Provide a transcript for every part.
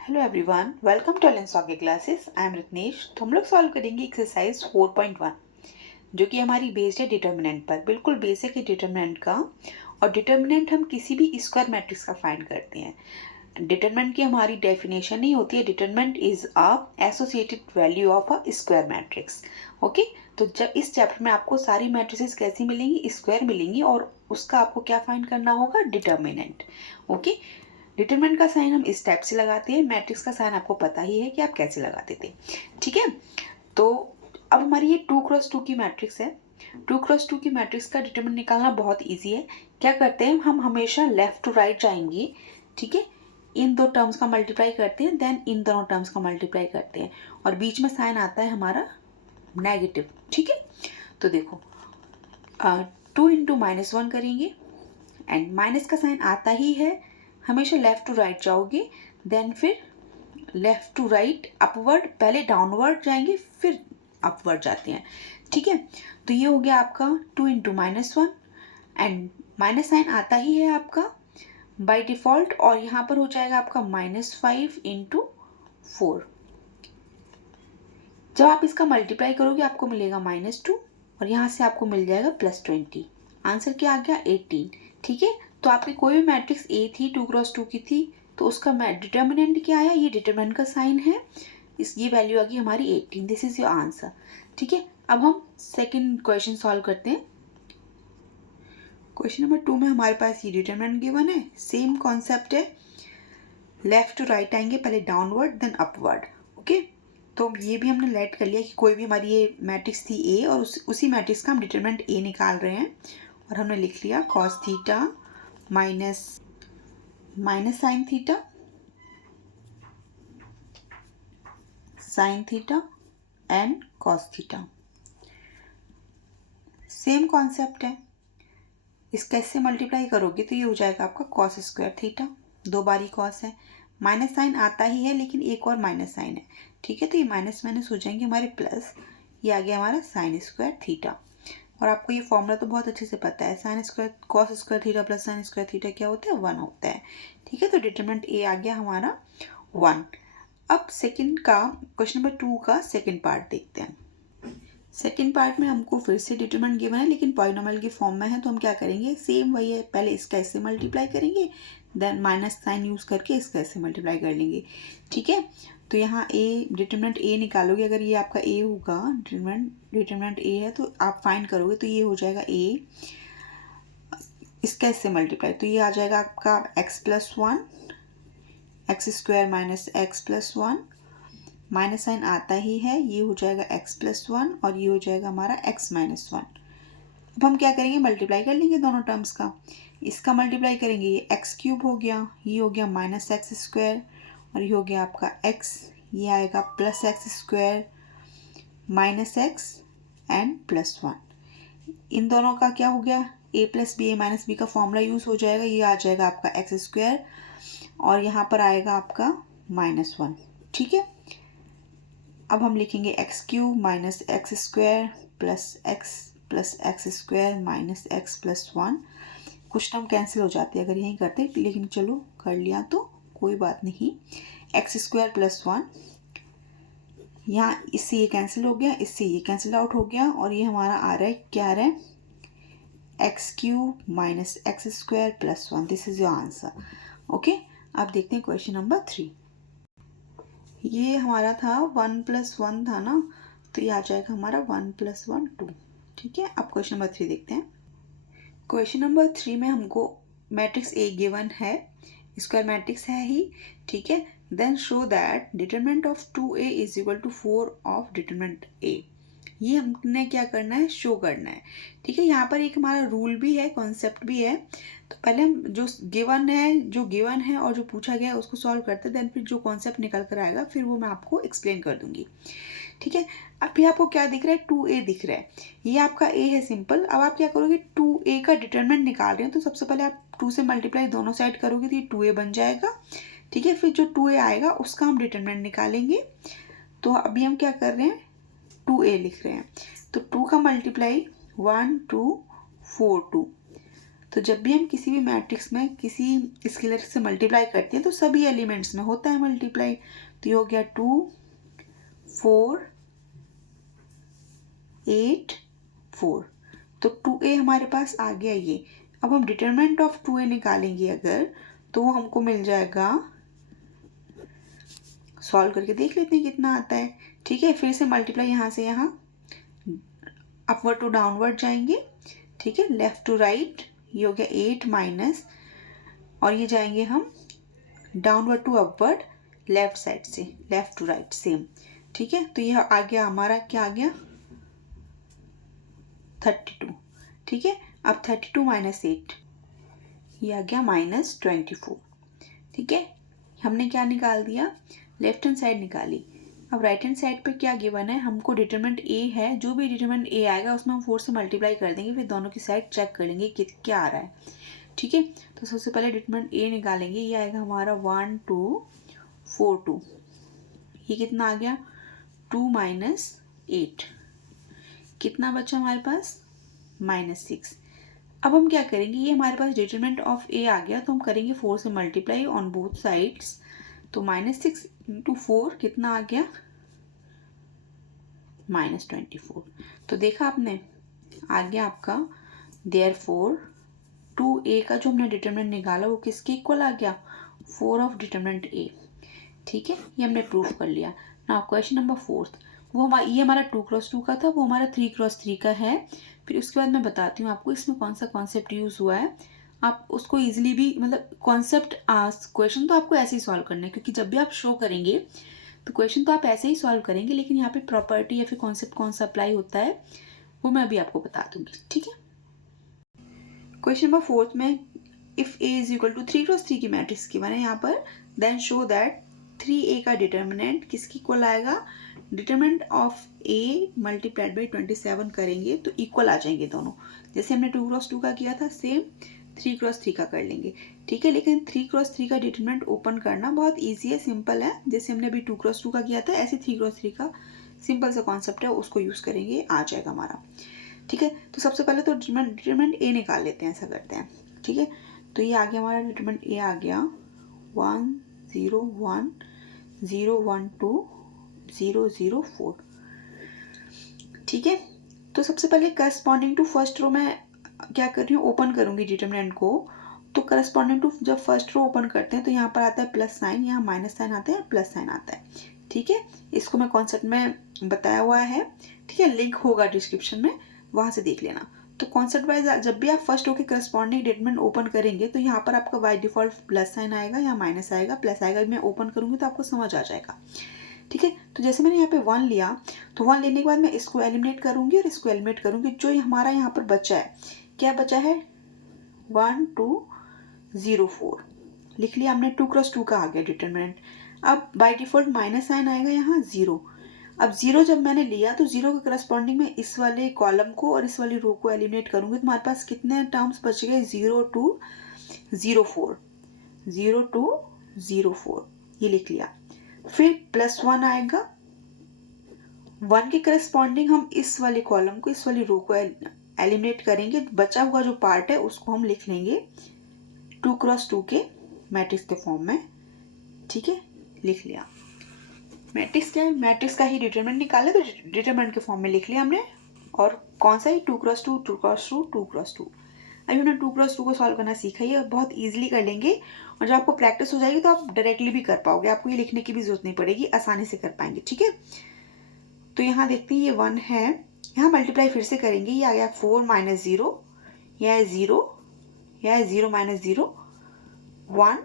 Hello everyone, welcome to एलेंस के classes. I am Ratnesh. तो हम लोग सॉल्व करेंगे एक्सरसाइज 4.1 जो कि हमारी बेस्ड है डिटर्मिनेंट पर। बिल्कुल बेसिक है डिटर्मिनेंट का। और डिटर्मिनेंट हम किसी भी स्क्वायर मैट्रिक्स का फाइंड करते हैं। डिटर्मिनेंट की हमारी डेफिनेशन ही होती है determinant is a associated value of a square matrix. Okay, तो जब इस चैप्टर में आपको सारी मैट्रिसेस कैसी मिलेंगी, स्क्वायर मिलेंगी, और उसका आपको क्या फाइंड करना होगा, डिटर्मिनेंट। ओके, डिटरमिनेंट का साइन हम इस टाइप से लगाते हैं। मैट्रिक्स का साइन आपको पता ही है कि आप कैसे लगाते थे। ठीक है, तो अब हमारी ये 2x2 की मैट्रिक्स है। 2x2 की मैट्रिक्स का डिटरमिनेंट निकालना बहुत इजी है। क्या करते हैं, हम हमेशा लेफ्ट टू राइट जाएंगे। ठीक है, इन दो टर्म्स का मल्टीप्लाई करते हैं, देन इन दोनों टर्म्स का मल्टीप्लाई करते हैं, और बीच में साइन आता है हमारा नेगेटिव। ठीक है, तो देखो 2 इंटू -1 करेंगे, एंड माइनस का साइन आता ही है, हमेशा लेफ्ट टू राइट जाओगे, देन फिर लेफ्ट टू राइट अपवर्ड, पहले डाउनवर्ड जाएंगे फिर अपवर्ड जाते हैं। ठीक है, तो ये हो गया आपका 2 इंटू -1, एंड माइनस साइन आता ही है आपका बाय डिफॉल्ट, और यहाँ पर हो जाएगा आपका -5 इंटू 4। जब आप इसका मल्टीप्लाई करोगे आपको मिलेगा -2, और यहाँ से आपको मिल जाएगा +20। आंसर क्या आ गया, 18। ठीक है, तो आपकी कोई भी मैट्रिक्स ए थी, 2x2 की थी, तो उसका डिटर्मिनेंट क्या आया, ये डिटर्मिनेंट का साइन है, ये वैल्यू आ गई हमारी 18। This is your answer. ठीक है, अब हम सेकंड क्वेश्चन सॉल्व करते हैं। क्वेश्चन नंबर 2 में हमारे पास ये डिटर्मिनेंट गिवन है, सेम कॉन्सेप्ट है, लेफ्ट टू राइट आएंगे, पहले डाउनवर्ड देन अपवर्ड। ओके, तो ये भी हमने लेट कर लिया कि कोई भी हमारी ये मैट्रिक्स थी ए, और उसी मैट्रिक्स का हम डिटरमिनेंट ए निकाल रहे हैं, और हमने लिख लिया cos theta minus sine theta, sine theta and cos theta. Same concept है, इसका इससे मल्टीप्लाई करोगे तो ये हो जाएगा आपका cos स्क्वायर थीटा, दो बारी cos है, माइनस साइन आता ही है लेकिन एक और माइनस साइन है। ठीक है, तो ये माइनस माइनस हो जाएंगे हमारे प्लस, ये आ गया हमारा साइन स्क्वायर थीटा। और आपको ये फॉर्मूला तो बहुत अच्छे से पता है, sine square cos square theta plus sine square theta क्या होता है, 1 होता है। ठीक है, तो डिटरमिनेंट ए आ गया हमारा 1। अब सेकंड का क्वेश्चन नंबर 2 का सेकंड पार्ट देखते हैं। सेकेंड पार्ट में हमको फिर से डिटरमिनेंट गिवन है लेकिन पॉलिनोमियल की फॉर्म में है, तो हम क्या करेंगे, सेम वही है, पहले इसका इससे मल्टीप्लाई करेंगे, देन माइनस साइन यूज़ करके इसका इससे मल्टीप्लाई कर लेंगे। ठीक है, तो यहाँ ए डिटरमिनेंट ए निकालोगे, अगर ये आपका ए होगा, डिटरमिनेंट ए है तो आप फाइंड करोगे, तो ये हो जाएगा ए, इसका इससे मल्टीप्लाई, तो ये आ जाएगा आपका x+1, x² minus x+1, minus sign आता ही है, ये हो जाएगा x+1, और ये हो जाएगा हमारा x-1। अब हम क्या करेंगे, मल्टीप्लाई कर लेंगे दोनों टर्म्स का। इसका मल्टीप्लाई करेंगे, ये x³ हो गया, ये हो गया -x², और ये हो गया आपका x, ये आएगा +x² माइनस x एंड +1। इन दोनों का क्या हो गया, a + b a - b का फॉर्मूला यूज़ हो जाएगा, ये आ जाएगा आपका x², और यहाँ पर आएगा आपका -1। ठीक है, अब हम लिखेंगे x³ minus x² plus x² minus x+1। कुछ टर्म कैंसिल हो जाते हैं अगर यहीं करते, लेकिन चलो कर लिया तो कोई बात नहीं। x² + 1, यहाँ इससे ये कैंसिल हो गया, इससे ये कैंसिल आउट हो गया, और ये हमारा आ रहा है, क्या आ रहा है, x³ minus x² + 1। This is your answer. Okay, अब देखते हैं क्वेश्चन नंबर 3। ये हमारा था 1 + 1 था ना, तो ये आ जाएगा हमारा 1 + 1 2। ठीक है, अब क्वेश्चन नंबर 3 देखते हैं। क्वेश्चन नंबर 3 में हमको मैट्रिक्स ए गिवन है, स्क्वायर मैट्रिक्स है ही। ठीक है, then show that determinant of 2a is equal to 4 of determinant A. ये हमने क्या करना है, शो करना है। ठीक है, यहाँ पर एक हमारा रूल भी है, कॉन्सेप्ट भी है। तो पहले हम जो गिवन है और जो पूछा गया है उसको सॉल्व करते हैं, देन फिर जो कॉन्सेप्ट निकल कर आएगा फिर वो मैं आपको एक्सप्लेन कर दूंगी। ठीक है, अभी आपको क्या दिख रहा है, 2a दिख रहा है, ये आपका a है सिंपल। अब आप क्या करोगे, 2a का डिटरमिनेंट निकाल रहे हैं, तो सबसे पहले आप 2 से मल्टीप्लाई दोनों साइड करोगे तो ये 2a बन जाएगा। ठीक है, फिर जो 2a आएगा उसका हम डिटरमिनेंट निकालेंगे। तो अभी हम क्या कर रहे हैं, 2a लिख रहे हैं, तो 2 का मल्टीप्लाई 1 2 4 2, तो जब भी हम किसी भी मैट्रिक्स में किसी स्केलर से मल्टीप्लाई करते हैं तो सभी एलिमेंट्स में होता है मल्टीप्लाई। तो ये हो गया 2 4 8 4। तो 2a हमारे पास आ गया ये। अब हम डिटरमिनेंट ऑफ 2a निकालेंगे अगर, तो वो हमको मिल जाएगा, सॉल्व करके देख लेते हैं कितना आता है। ठीक है, फिर से मल्टीप्लाई यहाँ से यहाँ अपवर्ड टू डाउनवर्ड जाएंगे। ठीक है, लेफ्ट टू राइट, ये हो गया 8 माइनस, और ये जाएंगे हम downward to upward, left side से लेफ्ट टू राइट सेम। ठीक है, तो यह आ गया हमारा, क्या आ गया 32। ठीक है, अब 32 माइनस 8, ये आ गया -24। ठीक है, हमने क्या निकाल दिया, लेफ्ट हैंड साइड निकाली। अब राइट हैंड साइड पे क्या गिवन है, हमको डिटरमिनेंट ए है, जो भी डिटरमिनेंट ए आएगा उसमें हम 4 से मल्टीप्लाई कर देंगे, फिर दोनों की साइड चेक कर लेंगे कि क्या आ रहा है। ठीक है, तो सबसे पहले डिटरमिनेंट ए निकालेंगे, ये आएगा हमारा 1 2 4 2। ये कितना आ गया 2 माइनस 8, कितना बचा हमारे पास -6। अब हम क्या करेंगे, ये हमारे पास डिटरमिनेंट ऑफ ए आ गया, तो हम करेंगे 4 से मल्टीप्लाई ऑन बोथ साइड्स। तो -6 इंटू 4 कितना आ गया -24। तो देखा आपने, आ गया आपका देयरफॉर 2a का जो हमने डिटरमिनेंट निकाला वो किसके इक्वल आ गया, 4 ऑफ डिटरमिनेंट a। ठीक है, ये हमने प्रूफ कर लिया। नाउ क्वेश्चन नंबर 4, ये हमारा 2x2 का था, वो हमारा 3x3 का है। फिर उसके बाद मैं बताती हूँ आपको इसमें कौन सा कॉन्सेप्ट यूज़ हुआ है। आप उसको इजीली भी, मतलब कॉन्सेप्ट क्वेश्चन तो आपको ऐसे ही सॉल्व करना है, क्योंकि जब भी आप शो करेंगे तो क्वेश्चन तो आप ऐसे ही सॉल्व करेंगे, लेकिन यहाँ पे प्रॉपर्टी या फिर कॉन्सेप्ट कौन सा अप्लाई होता है वो मैं अभी आपको बता दूंगी। ठीक है, क्वेश्चन नंबर 4 में if a is equal to 3x3 की मैट्रिक्स की मैंने यहाँ पर, देन शो दैट 3a का डिटर्मिनेंट किसकी इक्वल आएगा, determinant of a multiplied by 27 करेंगे तो इक्वल आ जाएंगे दोनों। जैसे हमने 2x2 का किया था सेम 3x3 का कर लेंगे। ठीक है, लेकिन 3x3 का डिटरमिनेंट ओपन करना बहुत ईजी है, सिंपल है। जैसे हमने अभी 2x2 का किया था, ऐसे 3x3 का सिंपल सा कॉन्सेप्ट है, उसको यूज़ करेंगे, आ जाएगा हमारा। ठीक है, तो सबसे पहले तो डिटरमिनेंट ए निकाल लेते हैं, ऐसा करते हैं। ठीक है, तो ये आ गया हमारा डिटरमिनेंट ए आ गया 1 0 1 0 1 2 0 0 4। ठीक है, तो सबसे पहले करस्पॉन्डिंग टू फर्स्ट रो में क्या कर रही हूँ, ओपन करूँगी डिटरमिनेंट को। तो करस्पॉन्डिंग टू जब फर्स्ट रो ओपन करते हैं तो यहाँ पर आता है प्लस साइन, यहाँ माइनस साइन आता है, प्लस साइन आता है। ठीक है, इसको मैं कॉन्सेप्ट में बताया हुआ है। ठीक है, लिंक होगा डिस्क्रिप्शन में, वहाँ से देख लेना। तो कॉन्सेप्ट वाइज जब भी आप फर्स्ट रो के करस्पॉन्डिंग डिटरमिनेंट ओपन करेंगे तो यहाँ पर आपका बाय डिफॉल्ट प्लस साइन आएगा, यहाँ माइनस आएगा, प्लस आएगा। मैं ओपन करूँगी तो आपको समझ आ जाएगा। ठीक है, तो जैसे मैंने यहाँ पे 1 लिया, तो 1 लेने के बाद मैं इसको एलिमिनेट करूँगी और इसको एलिमिनेट करूँगी। जो हमारा यहाँ पर बचा है, क्या बचा है 1 2 0 4 लिख लिया हमने। 2x2 का आ गया डिटरमिनेंट। अब बाय डिफॉल्ट माइनस साइन आएगा यहाँ 0। अब 0 जब मैंने लिया तो 0 के करस्पॉन्डिंग में इस वाले कॉलम को और इस वाली रो को एलिमिनेट करूँगी, तो हमारे पास कितने टर्म्स बच गए, 0 2 0 4 0 2 0 4, ये लिख लिया। फिर +1 आएगा, 1 के करस्पॉन्डिंग हम इस वाले कॉलम को, इस वाली रो को एलिमिनेट करेंगे। बचा हुआ जो पार्ट है उसको हम लिख लेंगे 2x2 के मैट्रिक्स के फॉर्म में। ठीक है, लिख लिया। मैट्रिक्स क्या है, मैट्रिक्स का ही डिटरमिनेंट निकाले तो डिटरमिनेंट के फॉर्म में लिख लिया हमने। और कौन सा ही 2x2 2x2 2x2। अभी हमने 2x2 को सॉल्व करना सीखा ही है, बहुत ईजिली कर लेंगे। और जब आपको प्रैक्टिस हो जाएगी तो आप डायरेक्टली भी कर पाओगे, आपको ये लिखने की भी जरूरत नहीं पड़ेगी, आसानी से कर पाएंगे। ठीक है, तो यहाँ देखते हैं ये 1 है, यहाँ मल्टीप्लाई फिर से करेंगे, ये आ गया 4 माइनस 0, यह है 0, यह है 0 माइनस 0 1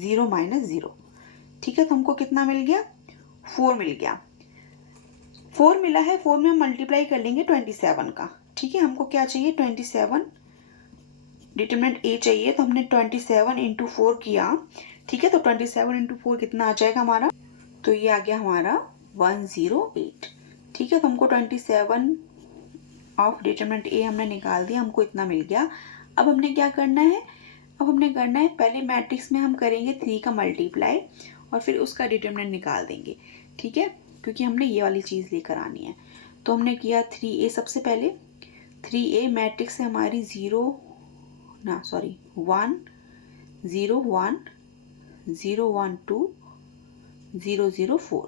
0 माइनस 0। ठीक है, तो हमको कितना मिल गया, 4 मिल गया। 4 मिला है, 4 में हम मल्टीप्लाई कर लेंगे 27 का। ठीक है, हमको क्या चाहिए 27, डिटरमिनेंट ए चाहिए, तो हमने 27 इंटू 4 किया। ठीक है, तो 27 इंटू 4 कितना आ जाएगा हमारा, तो ये आ गया हमारा 108। ठीक है, तो हमको 27 ऑफ डिटरमिनेंट ए हमने निकाल दिया, हमको इतना मिल गया। अब हमने क्या करना है, अब हमने करना है पहले मैट्रिक्स में हम करेंगे 3 का मल्टीप्लाई और फिर उसका डिटरमिनेंट निकाल देंगे। ठीक है, क्योंकि हमने ये वाली चीज़ लेकर आनी है। तो हमने किया 3a, सबसे पहले 3a मैट्रिक्स है हमारी 0 ना सॉरी 1 0 1 0 1 2 0 0 4,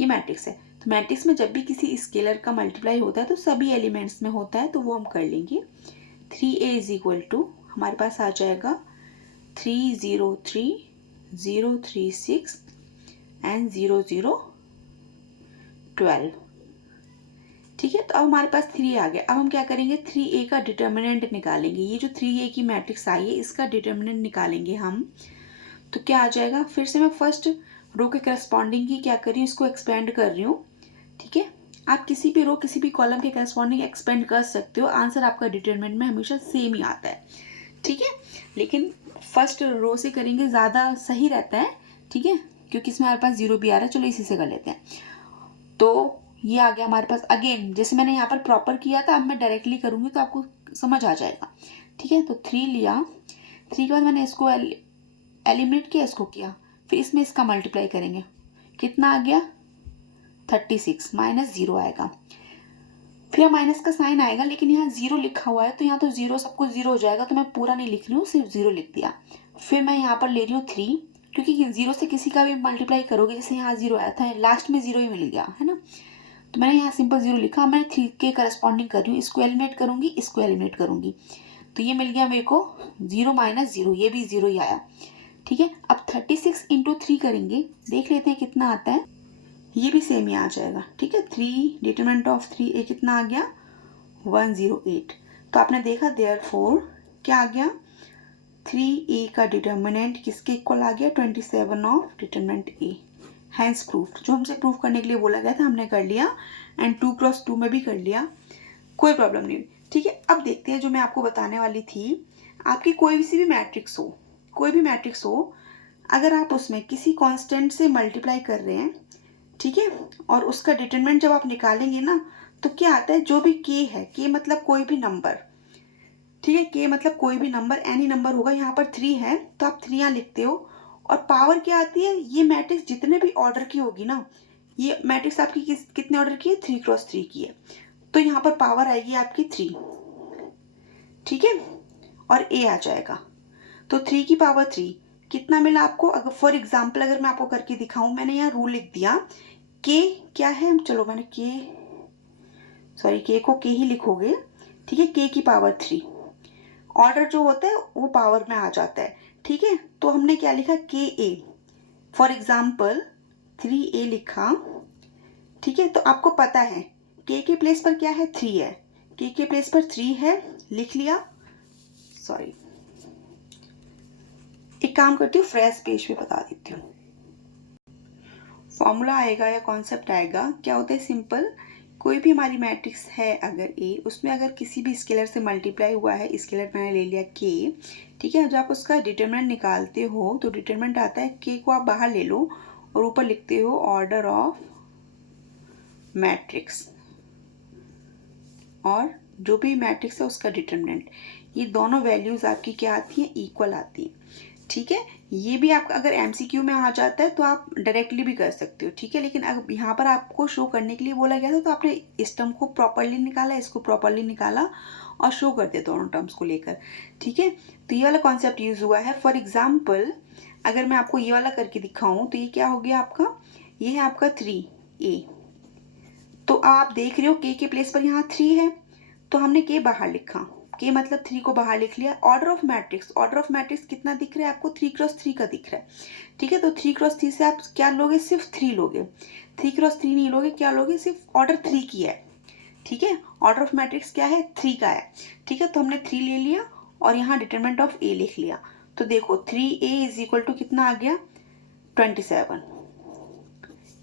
ये मैट्रिक्स है। तो मैट्रिक्स में जब भी किसी स्केलर का मल्टीप्लाई होता है तो सभी एलिमेंट्स में होता है, तो वो हम कर लेंगे। 3a इज इक्वल टू हमारे पास आ जाएगा 3 0 3 0 3 6 एंड 0 0 12। ठीक है, तो अब हमारे पास 3 आ गया। अब हम क्या करेंगे, 3a का डिटर्मिनेंट निकालेंगे। ये जो 3a की मैट्रिक्स आई है इसका डिटर्मिनेंट निकालेंगे हम। तो क्या आ जाएगा, फिर से मैं फर्स्ट रो के करस्पॉन्डिंग की क्या कर रही हूँ, इसको एक्सपेंड कर रही हूँ। ठीक है, आप किसी भी रो किसी भी कॉलम के करस्पॉन्डिंग एक्सपेंड कर सकते हो, आंसर आपका डिटरमिनेंट में हमेशा सेम ही आता है। ठीक है, लेकिन फर्स्ट रो से करेंगे ज़्यादा सही रहता है। ठीक है, क्योंकि इसमें हमारे पास 0 भी आ रहा है, चलो इसी से कर लेते हैं। तो ये आ गया हमारे पास। अगेन जैसे मैंने यहाँ पर प्रॉपर किया था, अब मैं डायरेक्टली करूँगी तो आपको समझ आ जाएगा। ठीक है, तो 3 लिया, 3 के बाद मैंने इसको एलिमिनेट किया, इसको किया, फिर इसमें इसका मल्टीप्लाई करेंगे, कितना आ गया 36 माइनस 0 आएगा। फिर माइनस का साइन आएगा, लेकिन यहाँ 0 लिखा हुआ है तो यहाँ तो 0 सब कुछ 0 हो जाएगा, तो मैं पूरा नहीं लिख रही हूँ, सिर्फ 0 लिख दिया। फिर मैं यहाँ पर ले रही हूँ 3, क्योंकि 0 से किसी का भी मल्टीप्लाई करोगे, जैसे यहाँ 0 आया था, लास्ट में 0 ही मिल गया है ना, तो मैंने यहाँ सिंपल 0 लिखा। मैं 3 के करस्पॉन्डिंग कर रही हूँ, इसको एलिमिनेट करूँगी, इसको एलिमिनेट करूँगी, तो ये मिल गया मेरे को 0 माइनस 0, ये भी 0 ही आया। ठीक है, अब 36 इंटू 3 करेंगे, देख लेते हैं कितना आता है, ये भी सेम ही आ जाएगा। ठीक है, 3 डिटरमिनेंट ऑफ 3a कितना आ गया 108। तो आपने देखा देयरफॉर क्या आ गया, 3a का डिटरमिनेंट किसके इक्वल आ गया 27 of determinant a। Hence proof, जो हमसे प्रूफ करने के लिए बोला गया था हमने कर लिया, एंड 2 क्रॉस 2 में भी कर लिया, कोई प्रॉब्लम नहीं। ठीक है, अब देखते हैं जो मैं आपको बताने वाली थी। आपकी कोई सी भी मैट्रिक्स हो, कोई भी मैट्रिक्स हो, अगर आप उसमें किसी कांस्टेंट से मल्टीप्लाई कर रहे हैं, ठीक है, और उसका डिटरमिनेंट जब आप निकालेंगे ना, तो क्या आता है, जो भी k है, k मतलब कोई भी नंबर, ठीक है, k मतलब कोई भी नंबर, एनी नंबर होगा, यहाँ पर 3 है तो आप 3 यहाँ लिखते हो, और पावर क्या आती है, ये मैट्रिक्स जितने भी ऑर्डर की होगी ना, ये मैट्रिक्स आपकी कितने ऑर्डर की है 3 क्रॉस 3 की है, तो यहाँ पर पावर आएगी आपकी 3। ठीक है, और a आ जाएगा, तो 3 की पावर 3 कितना मिला आपको। अगर फॉर एग्जाम्पल अगर मैं आपको करके दिखाऊं, मैंने यहाँ रूल लिख दिया, k क्या है, चलो मैंने k को k ही लिखोगे। ठीक है, k की पावर 3, ऑर्डर जो होता है वो पावर में आ जाता है। ठीक है, तो हमने क्या लिखा ka, फॉर एग्जाम्पल 3a लिखा। ठीक है, तो आपको पता है k के प्लेस पर क्या है 3 है, k के प्लेस पर 3 है, लिख लिया। सॉरी, एक काम करती हूँ, फ्रेश पेज पे बता देती हूँ। फॉर्मूला आएगा या कॉन्सेप्ट आएगा, क्या होता है, सिंपल, कोई भी हमारी मैट्रिक्स है अगर a, उसमें अगर किसी भी स्केलर से मल्टीप्लाई हुआ है, स्केलर मैंने ले लिया k। ठीक है, जब आप उसका डिटरमिनेंट निकालते हो तो डिटरमिनेंट आता है, k को आप बाहर ले लो और ऊपर लिखते हो ऑर्डर ऑफ मैट्रिक्स, और जो भी मैट्रिक्स है उसका डिटरमिनेंट, ये दोनों वैल्यूज आपकी क्या आती हैं, इक्वल आती हैं। ठीक है, ये भी आपका अगर एमसीक्यू में आ जाता है तो आप डायरेक्टली भी कर सकते हो। ठीक है, लेकिन अगर यहाँ पर आपको शो करने के लिए बोला गया था तो आपने इस टर्म को प्रॉपरली निकाला, इसको प्रॉपरली निकाला और शो कर दिया दोनों टर्म्स को लेकर। ठीक है, तो ये वाला कॉन्सेप्ट यूज हुआ है। फॉर एग्जाम्पल अगर मैं आपको ये वाला करके दिखाऊं तो ये क्या हो गया आपका, ये है आपका 3a, तो आप देख रहे हो k के प्लेस पर यहाँ 3 है, तो हमने k बाहर लिखा, k मतलब 3 को बाहर लिख लिया। Order of matrix, order of matrix कितना दिख रहा है आपको, 3 क्रॉस 3 का दिख रहा है। ठीक है, तो 3 क्रॉस 3 से आप क्या लोगे, सिर्फ 3 लोगे, 3 क्रॉस 3 नहीं लोगे, क्या लोगे, सिर्फ ऑर्डर 3 की है। ठीक है, ऑर्डर ऑफ मैट्रिक्स क्या है, 3 का है। ठीक है, तो हमने 3 ले लिया और यहाँ डिटरमिनेंट ऑफ a लिख लिया, तो देखो 3a इज इक्वल टू कितना आ गया 27।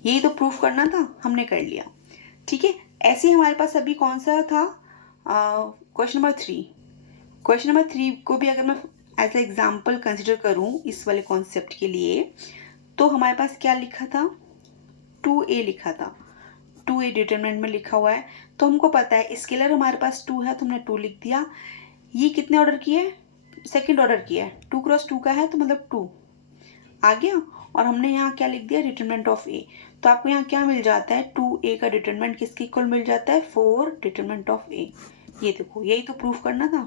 यही तो प्रूफ करना था, हमने कर लिया। ठीक है, ऐसे हमारे पास अभी कौन सा था, क्वेश्चन नंबर 3। क्वेश्चन नंबर 3 को भी अगर मैं एज ए एग्जाम्पल कंसिडर करूं इस वाले कॉन्सेप्ट के लिए, तो हमारे पास क्या लिखा था, 2a लिखा था, 2a डिटरमिनेंट में लिखा हुआ है, तो हमको पता है स्केलर हमारे पास 2 है तो हमने 2 लिख दिया। ये कितने ऑर्डर की है, सेकेंड ऑर्डर की है, 2 क्रॉस 2 का है तो मतलब 2 आ गया, और हमने यहाँ क्या लिख दिया, डिटरमिनेंट ऑफ a। तो आपको यहाँ क्या मिल जाता है, 2a का डिटरमिनेंट किसके इक्वल मिल जाता है, 4 डिटरमिनेंट ऑफ a। ये देखो, यही तो प्रूफ करना था।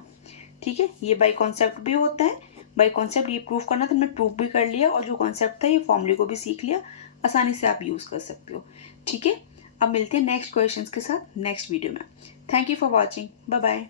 ठीक है, ये बाई कॉन्सेप्ट भी होता है। बाई कॉन्सेप्ट ये प्रूफ करना तो हमने प्रूफ भी कर लिया, और जो कॉन्सेप्ट था ये फॉर्मूले को भी सीख लिया, आसानी से आप यूज़ कर सकते हो। ठीक है, अब मिलते हैं नेक्स्ट क्वेश्चंस के साथ नेक्स्ट वीडियो में। Thank you for watching, bye bye.